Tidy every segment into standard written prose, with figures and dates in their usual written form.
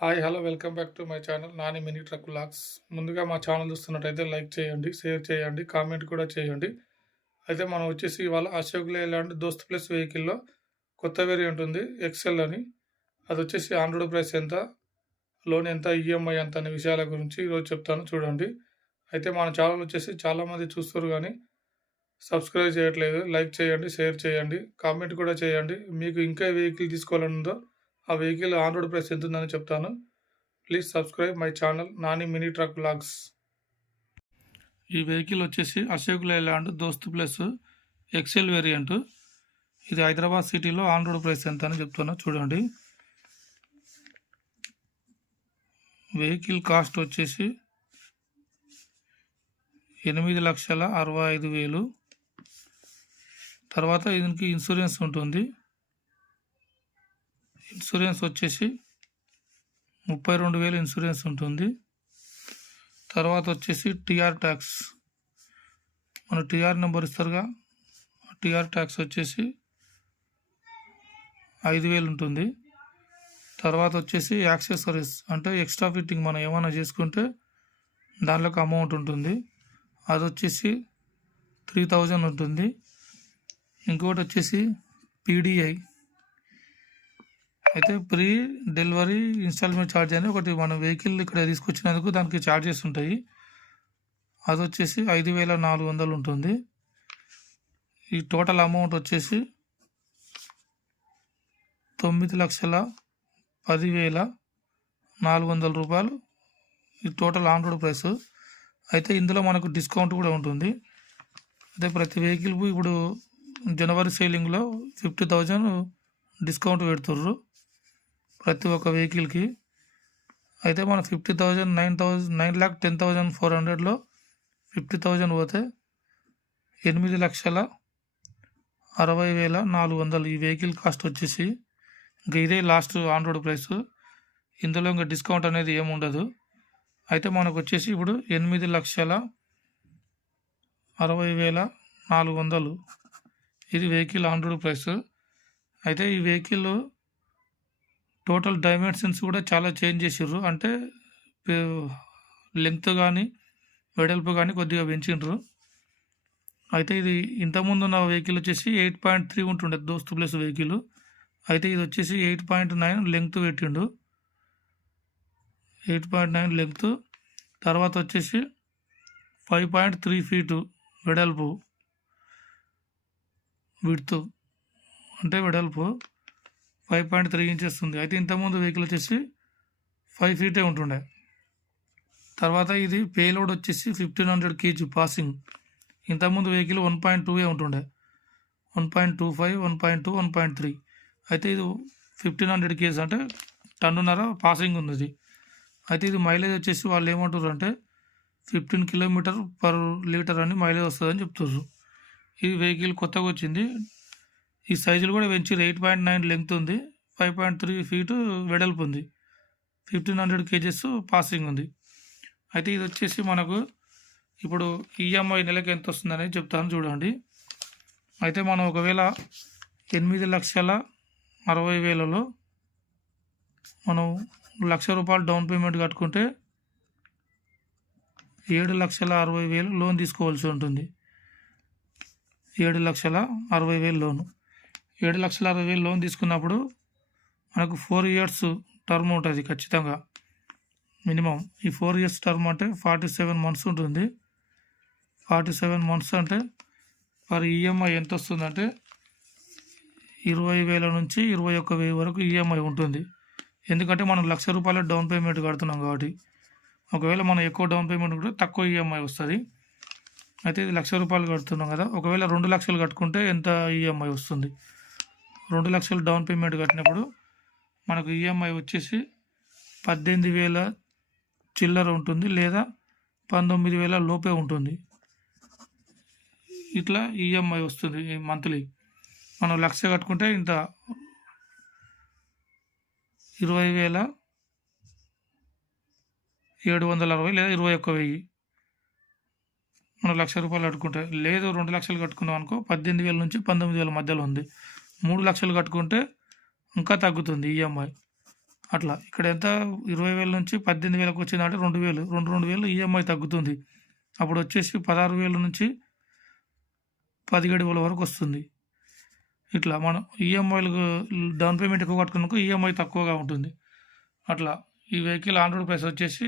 Hi hello welcome back to my channel Nani mini truck vlogs. ముందుగా మా channel చూస్తున్నట్టయితే like చేయండి, షేర్ చేయండి, కామెంట్ కూడా చేయండి. అయితే మనం వచ్చేసి ఇవాళ అశోక్ లేలాండ్ దోస్త్ ప్లస్ వెహికల్లో కొత్త వేరియంట్ ఉంది ఎక్సెల్ అని. అది వచ్చేసి ఆన్ రోడ్ ప్రైస్ ఎంత, లోన్ ఎంత, ఈఎంఐ ఎంత అనే విషయాల గురించి ఈరోజు చెప్తాను చూడండి. అయితే మన ఛానల్ వచ్చేసి చాలామంది చూస్తారు కానీ సబ్స్క్రైబ్ చేయట్లేదు. లైక్ చేయండి, షేర్ చేయండి, కామెంట్ కూడా చేయండి. మీకు ఇంకా వెహికల్ తీసుకోవాలనుందో ఆ వెహికల్ ఆన్ రోడ్ ప్రైస్ ఎంత ఉందని చెప్తాను. Please subscribe my channel Nani mini truck vlogs. ఈ వెహికల్ వచ్చేసి అశోక్ లేలాండ్ దోస్త్ ప్లస్ ఎక్సెల్ వేరియంట్. ఇది హైదరాబాద్ సిటీలో ఆన్ రోడ్ ప్రైస్ ఎంత అని చెప్తున్నా చూడండి. వెహికల్ కాస్ట్ వచ్చేసి 8,65,000. తర్వాత దీనికి ఇన్సూరెన్స్ ఉంటుంది. ఇన్సూరెన్స్ వచ్చేసి 32,000 ఇన్సూరెన్స్ ఉంటుంది. తర్వాత వచ్చేసి టీఆర్ ట్యాక్స్, మన టీఆర్ నెంబర్ ఇస్తారుగా, టీఆర్ ట్యాక్స్ వచ్చేసి 5,000 ఉంటుంది. తర్వాత వచ్చేసి యాక్సెసరీస్ అంటే ఎక్స్ట్రా ఫిట్టింగ్ మనం ఏమైనా చేసుకుంటే దానిలోకి అమౌంట్ ఉంటుంది, అది వచ్చేసి 3,000 ఉంటుంది. ఇంకోటి వచ్చేసి పీడిఐ, అయితే ప్రీ డెలివరీ ఇన్స్టాల్మెంట్ ఛార్జ్ అని ఒకటి మన వెహికల్ ఇక్కడ తీసుకొచ్చినందుకు దానికి ఛార్జెస్ ఉంటాయి, అది వచ్చేసి 5,400 ఉంటుంది. ఈ టోటల్ అమౌంట్ వచ్చేసి 9,10,400 రూపాయలు ఈ టోటల్ ఆన్ రోడ్ ప్రైస్. అయితే ఇందులో మనకు డిస్కౌంట్ కూడా ఉంటుంది. అయితే ప్రతి వెహికల్ ఇప్పుడు జనవరి సేలింగ్లో 50,000 డిస్కౌంట్ పెడుతుర్రు ప్రతి ఒక్క వెహికల్కి. అయితే మన 50,000 9,10,400లో 50,000 పోతే 8,60,60,400 ఈ వెహికల్ కాస్ట్ వచ్చేసి. ఇంకా ఇదే లాస్ట్ ఆన్ రోడ్ ప్రైస్, ఇందులో ఇంకా డిస్కౌంట్ అనేది ఏముండదు. అయితే మనకు వచ్చేసి ఇప్పుడు 8,60,60,400 ఇది వెహికల్ ఆన్ రోడ్ ప్రైస్. అయితే ఈ వెహికల్ టోటల్ డైమెన్షన్స్ కూడా చాలా చేంజ్ చేసిర్రు, అంటే లెంగ్త్ కానీ వెడల్పు కానీ కొద్దిగా పెంచిండ్రు. అయితే ఇది ఇంతకుముందు ఉన్న వెహికల్ వచ్చేసి 8.3 ఉంటుండే దోస్త్ ప్లస్ వెహికల్, అయితే ఇది వచ్చేసి 8.9 లెంగ్త్ పెట్టిండు, 8.9 లెంగ్త్. తర్వాత వచ్చేసి 5.3 ఫీటు వెడల్పు, విడ్త్ అంటే వెడల్పు 5.3 ఇంచెస్ ఉంది. అయితే ఇంతకుముందు వెహికల్ వచ్చేసి 5 ఫీటే ఉంటుండే. తర్వాత ఇది పేలోడ్ వచ్చేసి 1,500 kg పాసింగ్. ఇంతకుముందు వెహికల్ 1.2 ఉంటుండే, 1.25, 1.2, 1.3. అయితే ఇది 1,500 kg అంటే టన్నున్నర పాసింగ్ ఉంది ఇది. అయితే ఇది మైలేజ్ వచ్చేసి వాళ్ళు ఏమంటారు అంటే 15 km/లీటర్ అని మైలేజ్ వస్తుందని చెప్తున్నారు. ఈ వెహికల్ కొత్తగా వచ్చింది. ఈ సైజులు కూడా పెంచి 8.9 లెంగ్త్ ఉంది, 5.3 ఫీటు వెడల్పు ఉంది, 1,500 kgs పాసింగ్ ఉంది. అయితే ఇది వచ్చేసి మనకు ఇప్పుడు ఈఎంఐ నెలకి ఎంత వస్తుందనేది చెప్తాను చూడండి. అయితే మనం ఒకవేళ 8,60,60,000లో మనం 1,00,000 రూపాయలు డౌన్ పేమెంట్ కట్టుకుంటే 7,60,60,000 లోన్ తీసుకోవాల్సి ఉంటుంది. 7,60,60,000 లోను. 7,60,60,000 లోన్ తీసుకున్నప్పుడు మనకు 4 ఇయర్స్ టర్మ్ ఉంటుంది ఖచ్చితంగా మినిమం. ఈ 4 ఇయర్స్ టర్మ్ అంటే 47 మంత్స్ ఉంటుంది. 47 మంత్స్ అంటే ఫర్ ఈఎంఐ ఎంత వస్తుందంటే 20,000 నుంచి 21,000 వరకు ఈఎంఐ ఉంటుంది. ఎందుకంటే మనం 1,00,000 రూపాయల డౌన్ పేమెంట్ కడుతున్నాం కాబట్టి. ఒకవేళ మనం ఎక్కువ డౌన్ పేమెంట్ కూడా తక్కువ ఈఎంఐ వస్తుంది. అయితే ఇది 1,00,000 రూపాయలు కడుతున్నాం కదా, ఒకవేళ 2,00,000 కట్టుకుంటే ఎంత ఈఎంఐ వస్తుంది? 2,00,000 డౌన్ పేమెంట్ కట్టినప్పుడు మనకు ఈఎంఐ వచ్చేసి 18,000 చిల్లర ఉంటుంది, లేదా 19,000 లోపే ఉంటుంది. ఇట్లా ఈఎంఐ వస్తుంది మంత్లీ. మనం 1,00,000 కట్టుకుంటే ఇంత 20,760 లేదా 21,000. మనం 1,00,000 రూపాయలు కట్టుకుంటే, లేదు 2,00,000 కట్టుకున్నాం అనుకో 18,000 నుంచి 19,000 మధ్యలో ఉంది. 3,00,000 కట్టుకుంటే ఇంకా తగ్గుతుంది ఈఎంఐ. అట్లా ఇక్కడ ఎంత 20,000 నుంచి 18,000కి వచ్చిందంటే 2,000 2,000 ఈఎంఐ తగ్గుతుంది. అప్పుడు వచ్చేసి 16,000 నుంచి 17,000 వరకు వస్తుంది. ఇట్లా మనం ఈఎంఐలు డౌన్ పేమెంట్ ఎక్కువ కట్టుకున్నాక ఈఎంఐ తక్కువగా ఉంటుంది. అట్లా ఈ వెహికల్ ఆన్ రోడ్ ప్రైస్ వచ్చేసి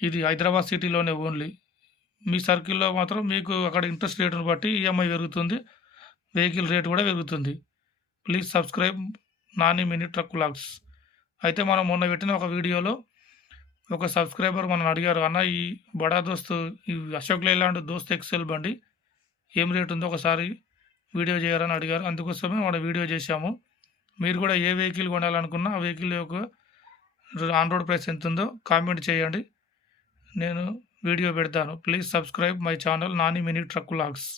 ఇది హైదరాబాద్ సిటీలోనే ఓన్లీ. మీ సర్కిల్లో మాత్రం మీకు అక్కడ ఇంట్రెస్ట్ రేటును బట్టి ఈఎంఐ పెరుగుతుంది, వెహికల్ రేట్ కూడా పెరుగుతుంది. Please subscribe Nani mini truck vlogs. అయితే మనం మొన్న పెట్టిన ఒక వీడియోలో ఒక సబ్స్క్రైబర్ మనం అడిగారు, అన్న ఈ బడా దోస్త్ ఈ అశోక్ లేలాండ్ దోస్త్ ఎక్సెల్ బండి ఏం రేట్ ఉందో ఒకసారి వీడియో చేయాలని అడిగారు. అందుకోసమే మనం వీడియో చేశాము. మీరు కూడా ఏ వెహికల్ కొనాలనుకున్నా ఆ వెహికల్ యొక్క ఆన్ రోడ్ ప్రైస్ ఎంత ఉందో కామెంట్ చేయండి, నేను వీడియో పెడతాను. Please subscribe my channel Nani mini truck vlogs.